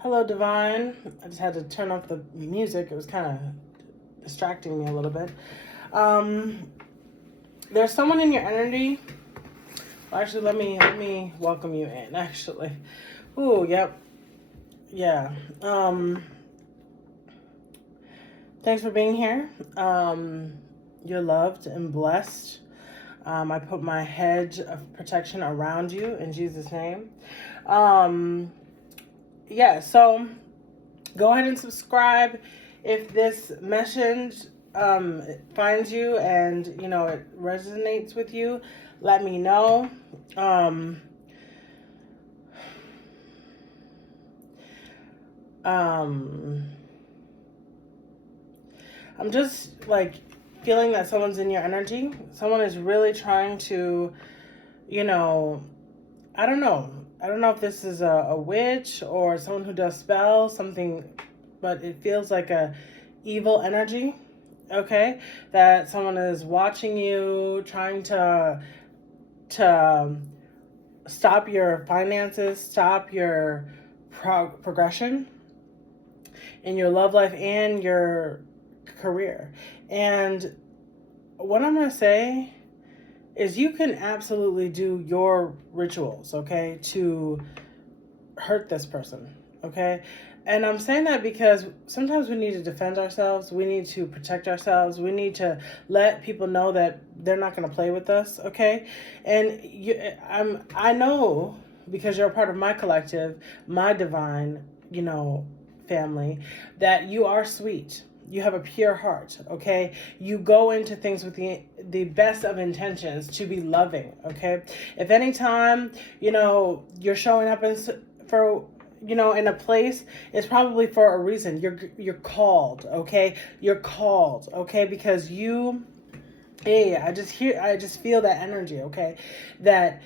Hello, Divine. I just had to turn off the music. It was kind of distracting me a little bit. Um, there's someone in your energy. Well, actually, let me welcome you in. Actually, ooh, yep, yeah. Thanks for being here. You're loved and blessed. I put my hedge of protection around you in Jesus' name. Um, yeah. So go ahead and subscribe if this message finds you and it resonates with you. Let me know. um, um, I'm just like feeling that someone's in your energy. Someone is really trying to, you know I don't know. I don't know if this is a witch or someone who does spells, something, but it feels like a evil energy, okay? That someone is watching you, trying to stop your finances, stop your progression in your love life and your career. And what I'm going to say is you can absolutely do your rituals, okay, to hurt this person, okay? And I'm saying that because sometimes we need to defend ourselves. We need to protect ourselves. We need to let people know that they're not going to play with us, okay? And I know, because you're a part of my collective, my divine, family, that you are sweet. You have a pure heart, okay? You go into things with the best of intentions to be loving, okay? If any time, you're showing up in a place, it's probably for a reason. You're called, okay? You're called, okay? Because I just feel that energy, okay? That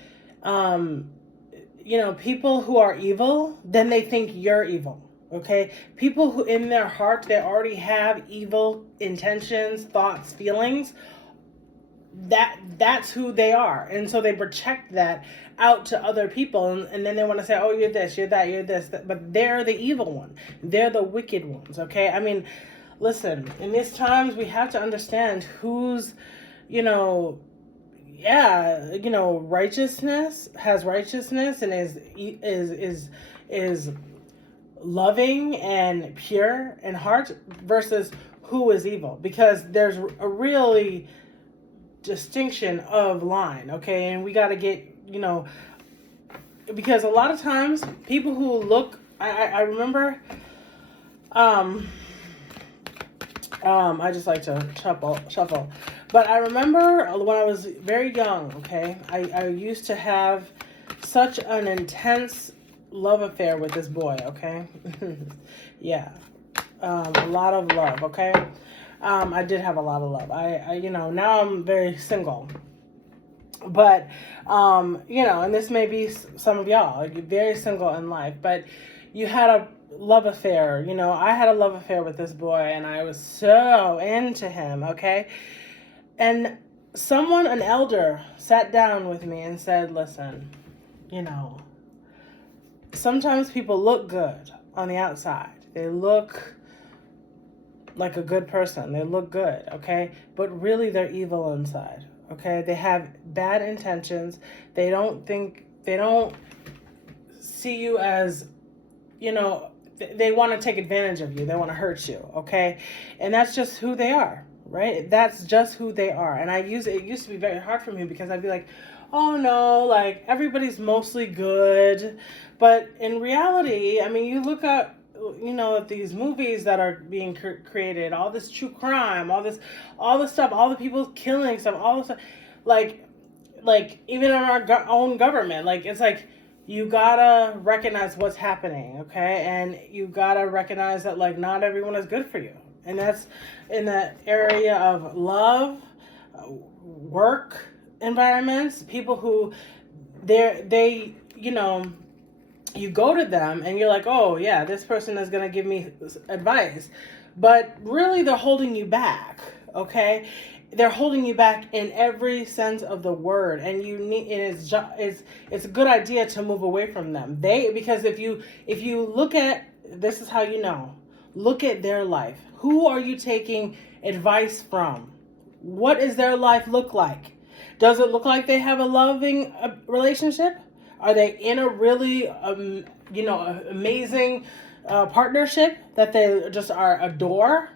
people who are evil, then they think you're evil. Okay, people who in their heart they already have evil intentions, thoughts, feelings. That's who they are, and so they project that out to other people, and then they want to say, "Oh, you're this, you're that, you're this," but they're the evil one. They're the wicked ones. Okay, I mean, listen. In these times, we have to understand who's, righteousness has righteousness and is loving and pure in heart versus who is evil, because there's a really distinction of line, okay? And we got to get, because a lot of times people who look, I remember, I just like to shuffle, but I remember when I was very young, okay, I used to have such an intense love affair with this boy, okay? Yeah. A lot of love, okay? I did have a lot of love. I now I'm very single. But, and this may be some of y'all, you're very single in life, but you had a love affair. I had a love affair with this boy, and I was so into him, okay? And an elder, sat down with me and said, listen, sometimes people look good on the outside. They look like a good person. They look good, okay? But really they're evil inside, okay? They have bad intentions. They don't see you as, they want to take advantage of you. They want to hurt you, okay? And that's just who they are, right? That's just who they are. And it used to be very hard for me because I'd be like, oh no, like everybody's mostly good. But in reality, I mean, you look at, these movies that are being created, all this true crime, all this stuff, all the people killing stuff, all this stuff, like even in our own government, like it's like you gotta recognize what's happening, okay? And you gotta recognize that like not everyone is good for you, and that's in the area of love, work environments, people who you go to them and you're like, oh yeah, this person is going to give me advice, but really they're holding you back, okay? they're holding you back in every sense of the word, and you need it's a good idea to move away from them. Because if you look at, this is how you know, look at their life. Who are you taking advice from? What does their life look like? Does it look like they have a loving relationship? Are they in a really amazing partnership that they just adore?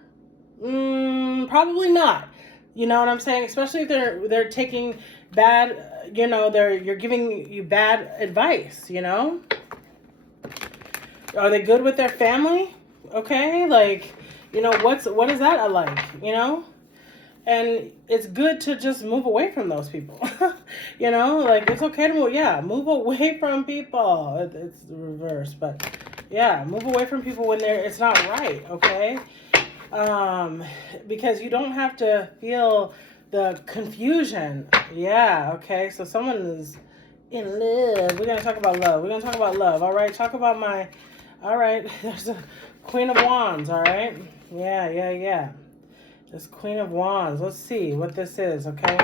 Probably not. You know what I'm saying? Especially if they're taking bad, you're giving you bad advice, Are they good with their family? Okay, like, what is that like, And it's good to just move away from those people. Like, it's okay to move away from people. It's the reverse, but yeah, move away from people when it's not right, okay? Because you don't have to feel the confusion. Yeah, okay. So someone is in love. We're gonna talk about love. All right, all right. There's a Queen of Wands. All right. Yeah. This Queen of Wands. Let's see what this is. Okay.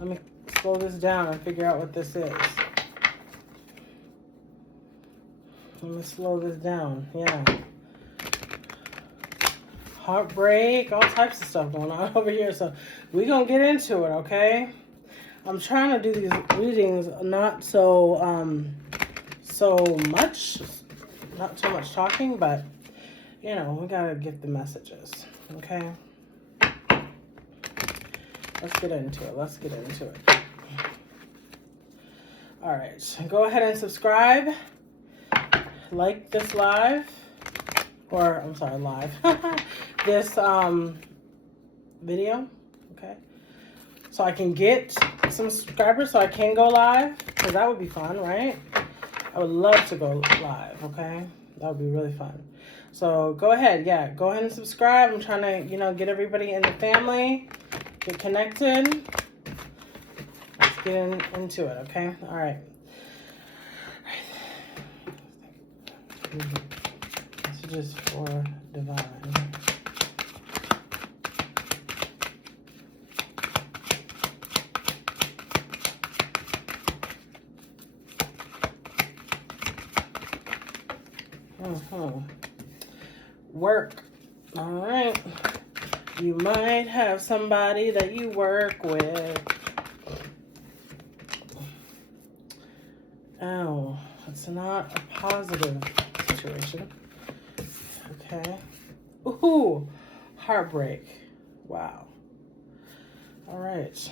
Let me slow this down and figure out what this is. Let me slow this down. Yeah. Heartbreak, all types of stuff going on over here. So we're going to get into it, okay? I'm trying to do these readings not so much, not too much talking, but, we got to get the messages, okay? Let's get into it. All right. Go ahead and subscribe. Like this live. Or, I'm sorry, live. This video, okay? So I can get some subscribers so I can go live, because that would be fun, right? I would love to go live, okay? That would be really fun. So go ahead, go ahead and subscribe. I'm trying to, get everybody in the family, get connected. Let's get into it, okay? All right. Messages for divine. Work. All right. You might have somebody that you work with. Oh, it's not a positive situation. Okay. Ooh, heartbreak. Wow. All right.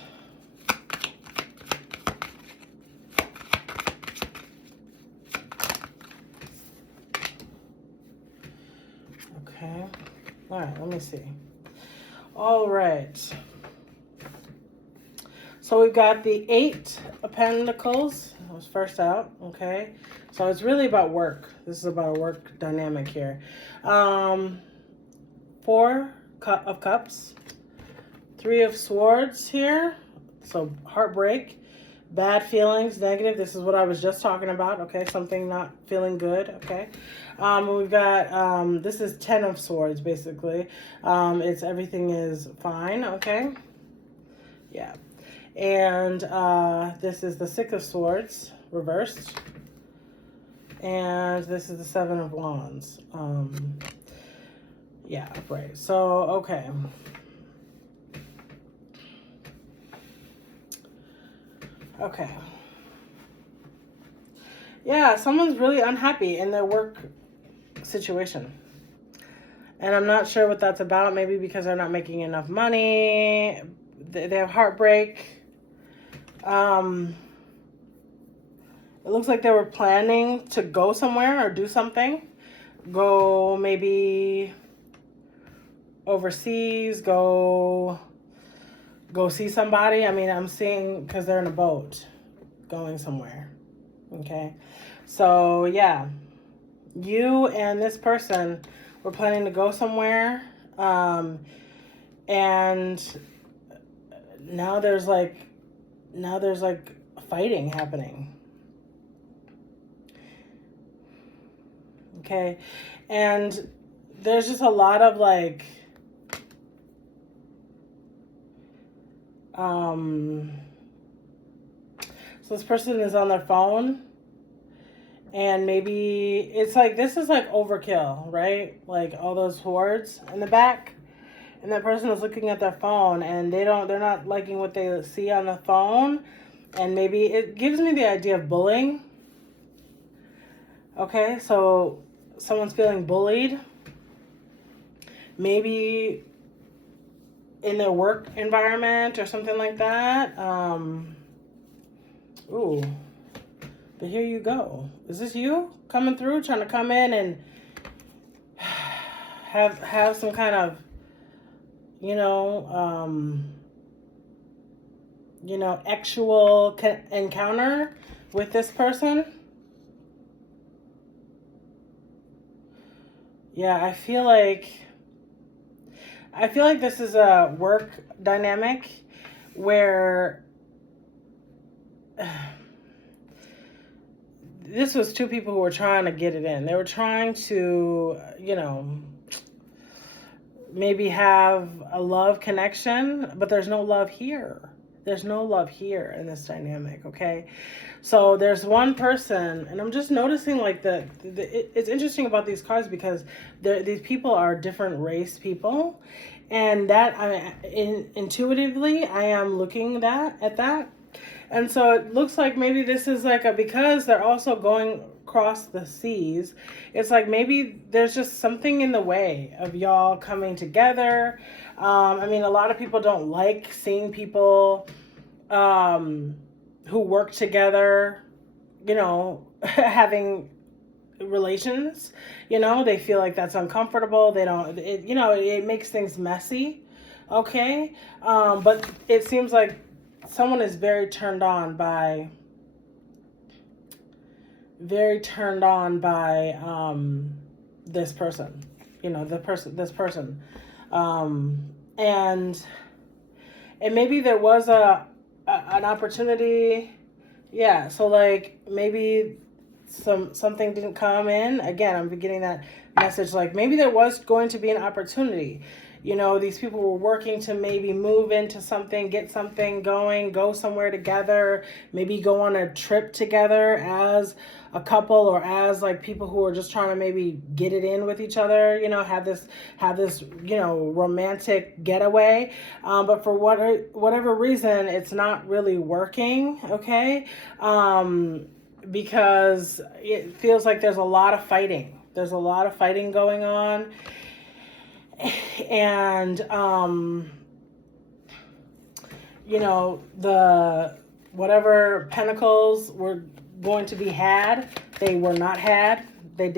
Okay. All right, let me see. All right. So we've got the 8 of Pentacles. That was first out, okay? So it's really about work. This is about a work dynamic here. 4 of Cups. 3 of Swords here. So heartbreak. Bad feelings, negative. This is what I was just talking about, okay? Something not feeling good, okay? We've got, this is 10 of Swords, basically. It's everything is fine, okay? Yeah. And this is the 6 of Swords, reversed. And this is the 7 of Wands. Yeah, right. So, okay. Okay. Yeah, someone's really unhappy in their work situation. And I'm not sure what that's about. Maybe because they're not making enough money. They have heartbreak. It looks like they were planning to go somewhere or do something. Go maybe overseas. Go see somebody. I mean, I'm seeing because they're in a boat going somewhere. Okay. So, yeah. You and this person were planning to go somewhere. And now there's like fighting happening. Okay. And there's just a lot of like So this person is on their phone, and maybe it's like, this is like overkill, right? Like all those words in the back, and that person is looking at their phone, and they're not liking what they see on the phone, and maybe it gives me the idea of bullying. Okay, so someone's feeling bullied, maybe in their work environment or something like that. Ooh, but here you go. Is this you coming through, trying to come in and have some kind of, actual encounter with this person? Yeah, I feel like this is a work dynamic where this was two people who were trying to get it in. They were trying to, maybe have a love connection, but there's no love here. There's no love here in this dynamic, okay? So there's one person, and I'm just noticing like it's interesting about these cards because these people are different race people, and that intuitively I am looking at that. And so it looks like maybe this is like because they're also going across the seas, it's like maybe there's just something in the way of y'all coming together. I mean, a lot of people don't like seeing people who work together, having relations. They feel like that's uncomfortable. They don't, it makes things messy. Okay. But it seems like someone is very turned on by this person, this person. And maybe there was an opportunity. Yeah. So like maybe something didn't come in. Again, I'm getting that message. Like maybe there was going to be an opportunity. These people were working to maybe move into something, get something going, go somewhere together, maybe go on a trip together as a couple, or as like people who are just trying to maybe get it in with each other, have this romantic getaway. But for whatever reason, it's not really working. Okay. Because it feels like there's a lot of fighting. There's a lot of fighting going on. And, the whatever pentacles were going to be had, they were not had. They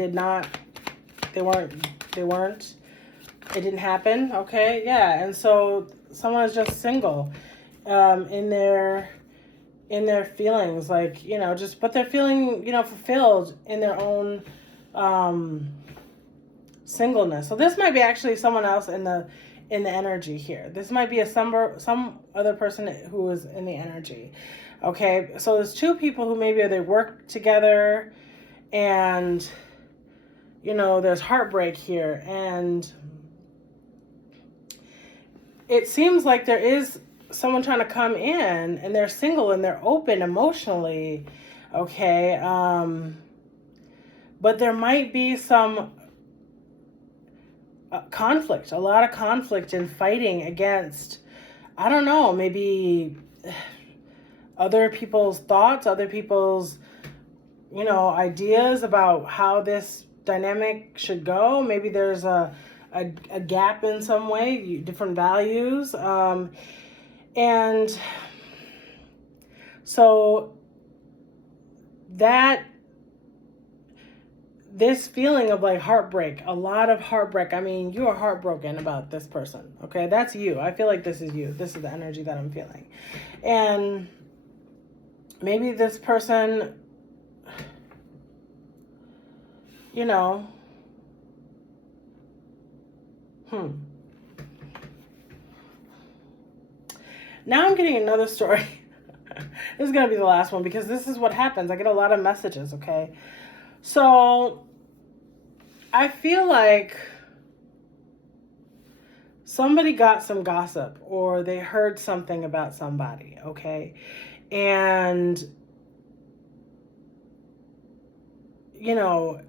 weren't, it didn't happen. Okay. Yeah. And so someone is just single, in their feelings, like, but they're feeling, fulfilled in their own, singleness. So this might be actually someone else in the energy here. This might be some other person who is in the energy. Okay, so there's two people who maybe they work together, and there's heartbreak here, and it seems like there is someone trying to come in, and they're single and they're open emotionally. Okay, but there might be some conflict, a lot of conflict and fighting against, I don't know, maybe other people's thoughts, other people's, ideas about how this dynamic should go. Maybe there's a gap in some way, different values. And so this feeling of like heartbreak, a lot of heartbreak. I mean, you are heartbroken about this person. Okay, that's you. I feel like this is you. This is the energy that I'm feeling. And maybe this person, now I'm getting another story. This is going to be the last one because this is what happens. I get a lot of messages, okay? So I feel like somebody got some gossip or they heard something about somebody, okay? And, you know,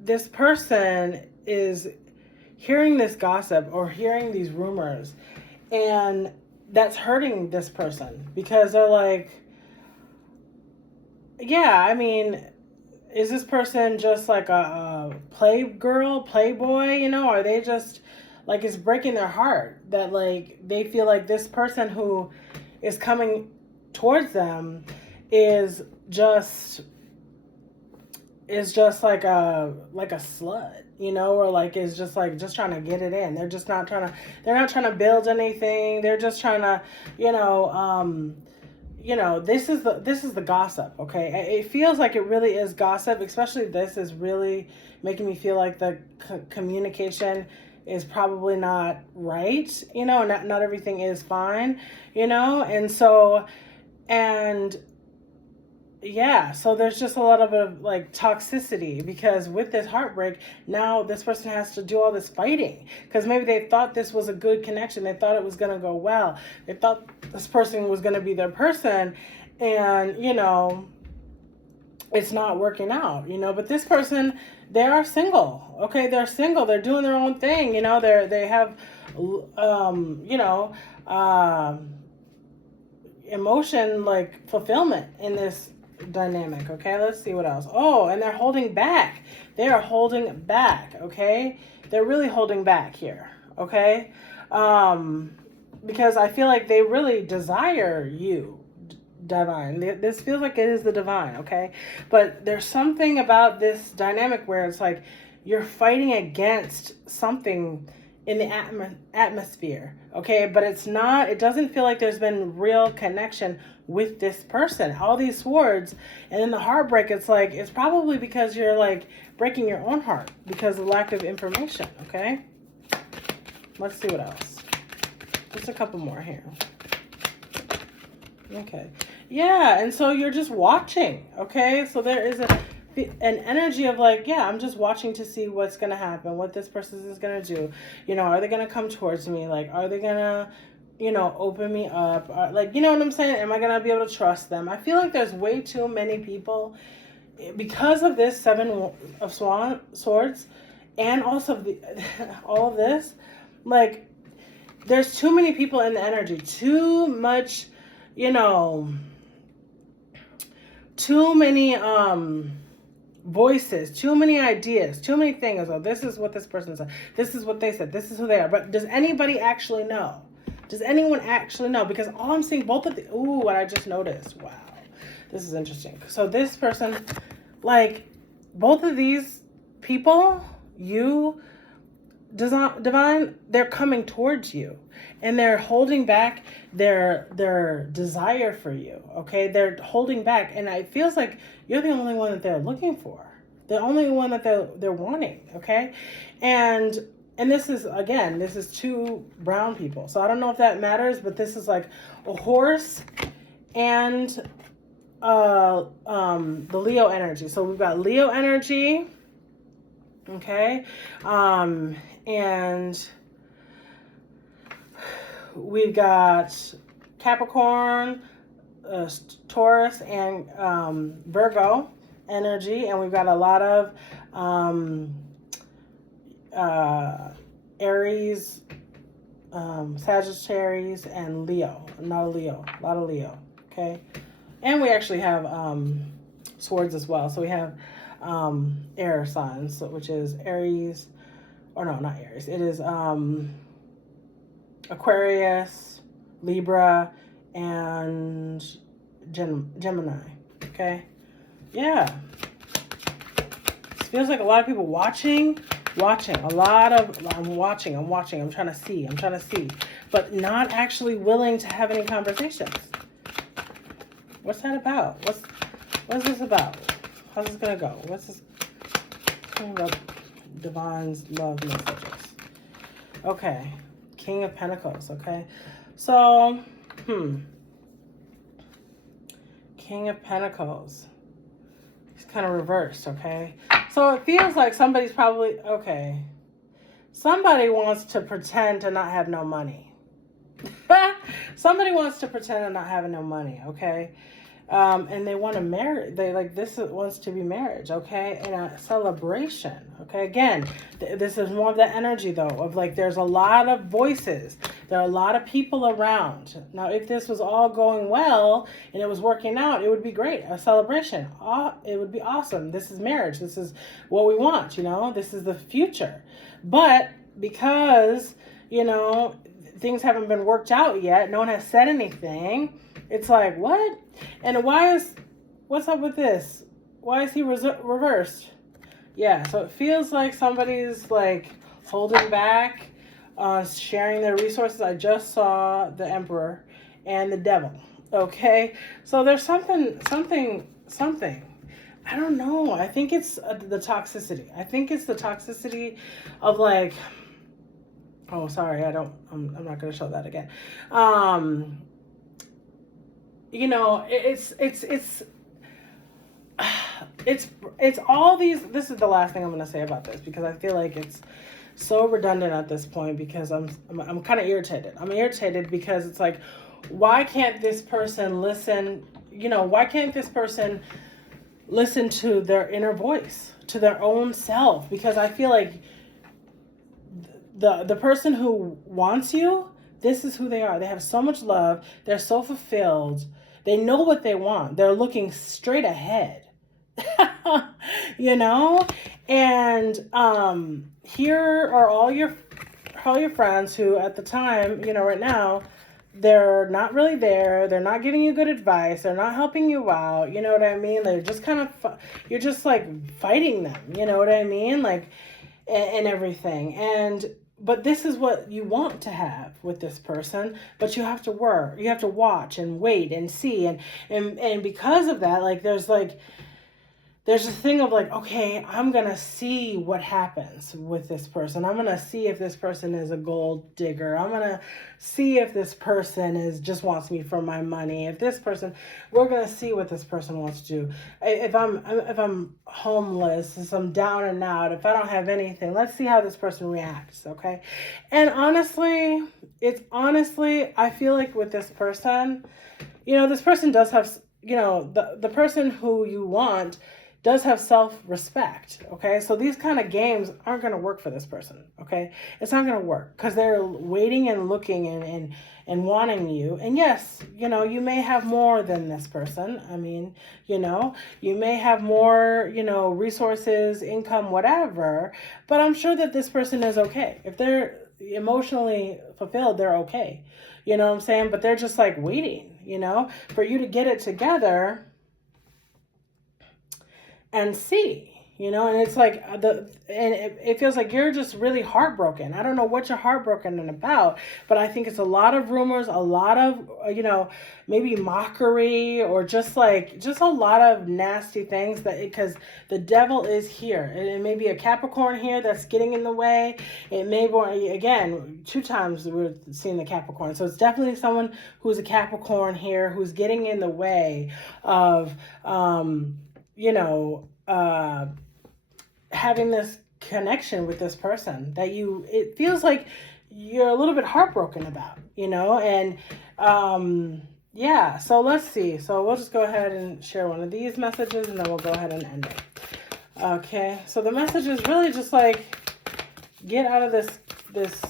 this person is hearing this gossip or hearing these rumors, and that's hurting this person because they're like, yeah, I mean, is this person just like a playgirl, playboy, you know? Are they just like, it's breaking their heart that like they feel like this person who is coming towards them is just like a slut, you know, or like is just like just trying to get it in. They're just not trying to, they're not trying to build anything. They're just trying to, this is the gossip, okay? It feels like it really is gossip, especially this is really making me feel like the communication is probably not right, you know, not everything is fine, you know, and yeah, so there's just a lot of like toxicity because with this heartbreak, now this person has to do all this fighting because maybe they thought this was a good connection. They thought it was going to go well. They thought this person was going to be their person, and, you know, it's not working out, you know, but this person, they are single. Okay. They're single. They're doing their own thing. You know, they have, emotion like fulfillment in this dynamic. Okay, let's see what else. Oh, and they're holding back. They are holding back. Okay, they're really holding back here. Okay, because I feel like they really desire you, divine. This feels like it is the divine. Okay, but there's something about this dynamic where it's like you're fighting against something in the atmosphere, okay? But it's not, it doesn't feel like there's been real connection with this person. All these swords, and then the heartbreak, it's like, it's probably because you're like breaking your own heart because of lack of information, okay? Let's see what else. Just a couple more here. Okay. Yeah, and so you're just watching, okay? So there is an energy of like, yeah, I'm just watching to see what's going to happen, what this person is going to do. You know, are they going to come towards me? Like, are they going to, you know, open me up? Like, you know what I'm saying? Am I going to be able to trust them? I feel like there's way too many people because of this Seven of Swords and also all of this. Like, there's too many people in the energy, too much, you know, too many, voices, too many ideas, too many things. Oh, this is what this person said. This is what they said. This is who they are. But does anybody actually know? Does anyone actually know? Because all I'm seeing, both of the, ooh, what I just noticed. Wow. This is interesting. So this person, like, both of these people, you, divine, they're coming towards you. And they're holding back their desire for you, okay? They're holding back, and it feels like you're the only one that they're looking for, the only one that they're wanting, okay? And this is, again, this is two brown people, so I don't know if that matters, but this is like a horse and the Leo energy. So we've got Leo energy, okay, and we've got Capricorn, Taurus, and Virgo energy, and we've got a lot of Aries, Sagittarius, and Leo. Not a Leo, a lot of Leo. Okay, and we actually have swords as well. So we have air signs, which is Aries, or no, not Aries. It is Aquarius, Libra, and Gemini. Okay, yeah. It feels like a lot of people watching. I'm watching. I'm trying to see, but not actually willing to have any conversations. What's that about? What is this about? How's this gonna go? What's this? About Divine's love messages. Okay. King of Pentacles, okay? So, King of Pentacles. He's kind of reversed, okay? So it feels like somebody's probably, okay. somebody wants to pretend to not have no money. Somebody wants to pretend to not have no money, okay? And they want to marry. They like this wants to be marriage, okay, and a celebration, okay. Again, this is more of the energy though of like there's a lot of voices, there are a lot of people around. Now, if this was all going well and it was working out, it would be great, a celebration. It would be awesome. This is marriage. This is what we want. This is the future. But because things haven't been worked out yet, no one has said anything. It's like, what? And what's up with this? Why is he reversed? Yeah, so it feels like somebody's like holding back on sharing their resources. I just saw the Emperor and the Devil. Okay, so there's something. I don't know. I think it's the toxicity. I think it's the toxicity of like, oh, sorry, I'm not going to show that again. It's all these. This is the last thing I'm going to say about this because I feel like it's so redundant at this point because I'm kind of irritated. I'm irritated because it's like, why can't this person listen? Why can't this person listen to their inner voice, to their own self? Because I feel like the person who wants you, this is who they are. They have so much love. They're so fulfilled. They know what they want. They're looking straight ahead. And here are all your friends who at the time, right now, they're not really there. They're not giving you good advice. They're not helping you out. You know what I mean? They're just kind of, you're just like fighting them. You know what I mean? Like, and everything. But this is what you want to have with this person, but you have to work, you have to watch and wait and see. And because of that, like, there's a thing of like, okay, I'm going to see what happens with this person. I'm going to see if this person is a gold digger. I'm going to see if this person just wants me for my money. We're going to see what this person wants to do. If I'm homeless, if I'm down and out, if I don't have anything, let's see how this person reacts. Okay. And honestly, I feel like with this person, this person does have, the person who you want does have self-respect, okay? So these kind of games aren't going to work for this person, okay? It's not going to work because they're waiting and looking and wanting you. And yes, you may have more than this person. I mean, you may have more, resources, income, whatever, but I'm sure that this person is okay. If they're emotionally fulfilled, they're okay. You know what I'm saying? But they're just like waiting, for you to get it together and see, and it's like it feels like you're just really heartbroken. I don't know what you're heartbroken about, but I think it's a lot of rumors, a lot of, maybe mockery, or just a lot of nasty things because the devil is here. And it may be a Capricorn here that's getting in the way. It may be, again, 2 times we're seeing the Capricorn. So it's definitely someone who's a Capricorn here who's getting in the way of, having this connection with this person that it feels like you're a little bit heartbroken about, and yeah, so let's see. So we'll just go ahead and share one of these messages and then we'll go ahead and end it. Okay, so the message is really just like, get out of this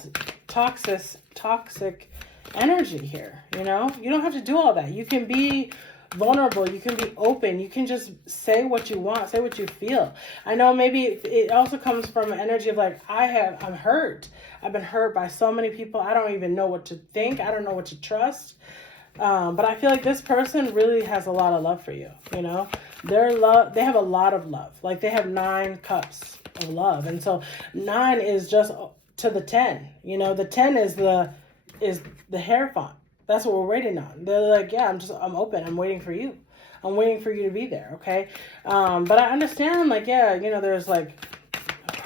toxic energy here, you don't have to do all that. You can be vulnerable, you can be open, you can just say what you want, say what you feel. I know maybe it also comes from an energy of like, I'm hurt. I've been hurt by so many people. I don't even know what to think. I don't know what to trust. But I feel like this person really has a lot of love for you. They have a lot of love. Like, they have 9 cups of love. And so 9 is just to the 10, the 10 is the Hierophant. That's what we're waiting on. They're like, yeah, I'm open. I'm waiting for you. I'm waiting for you to be there. Okay. But I understand, like, yeah, there's like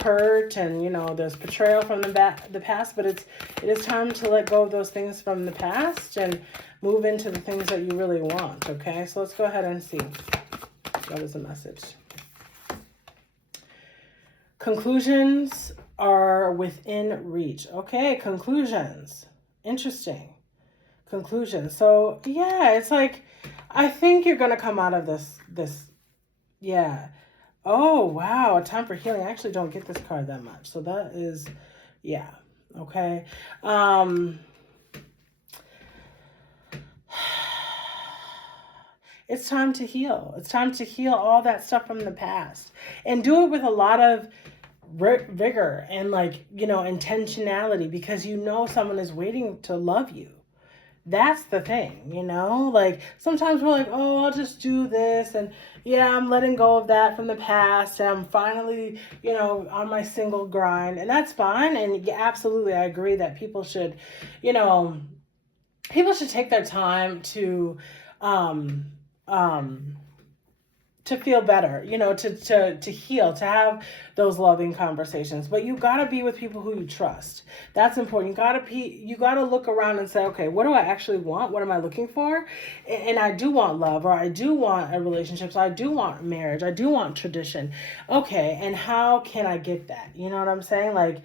hurt and, there's betrayal from the past, but it is time to let go of those things from the past and move into the things that you really want. Okay. So let's go ahead and see. What is the message? Conclusions are within reach. Okay, conclusions. Interesting. Conclusions. So yeah, it's like I think you're gonna come out of this. Yeah. Oh wow, a time for healing. I actually don't get this card that much. So that is yeah. Okay. It's time to heal. It's time to heal all that stuff from the past and do it with a lot of vigor and like, intentionality because someone is waiting to love you. That's the thing, like sometimes we're like, oh, I'll just do this. And yeah, I'm letting go of that from the past. And I'm finally, on my single grind. And that's fine. And yeah, absolutely, I agree that you know, people should take their time um, um, to feel better, to heal, to have those loving conversations. But you gotta be with people who you trust. That's important. You gotta look around and say, okay, what do I actually want? What am I looking for? And I do want love, or I do want a relationship, so I do want marriage, I do want tradition. Okay, and how can I get that? You know what I'm saying? Like,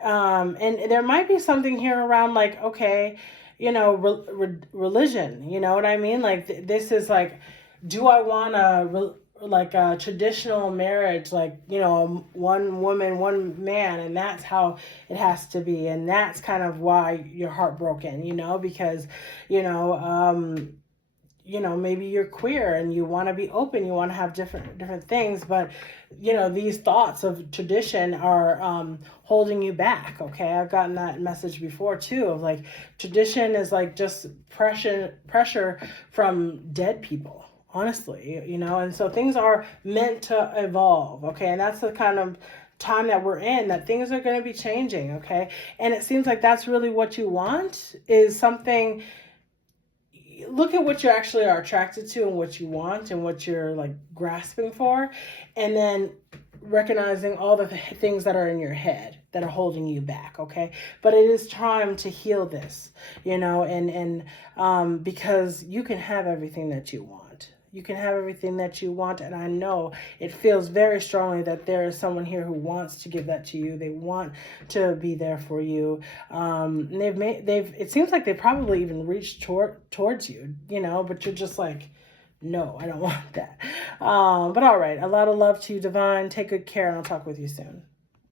and there might be something here around like, okay, religion. You know what I mean? Like this is like, do I want like a traditional marriage, like one woman, one man, and that's how it has to be, and that's kind of why you're heartbroken, because you know maybe you're queer and you want to be open, you want to have different things, but these thoughts of tradition are holding you back. Okay, I've gotten that message before too, of like tradition is like just pressure from dead people, honestly, and so things are meant to evolve. Okay, and that's the kind of time that we're in, that things are going to be changing. Okay, and it seems like that's really what you want, is something. Look at what you actually are attracted to and what you want and what you're like grasping for, and then recognizing all the things that are in your head that are holding you back. Okay, but it is time to heal this, and because you can have everything that you want. You can have everything that you want, and I know it feels very strongly that there is someone here who wants to give that to you. They want to be there for you. And it seems like they probably even reached towards you, but you're just like, no, I don't want that. But all right, a lot of love to you, Divine. Take good care, and I'll talk with you soon.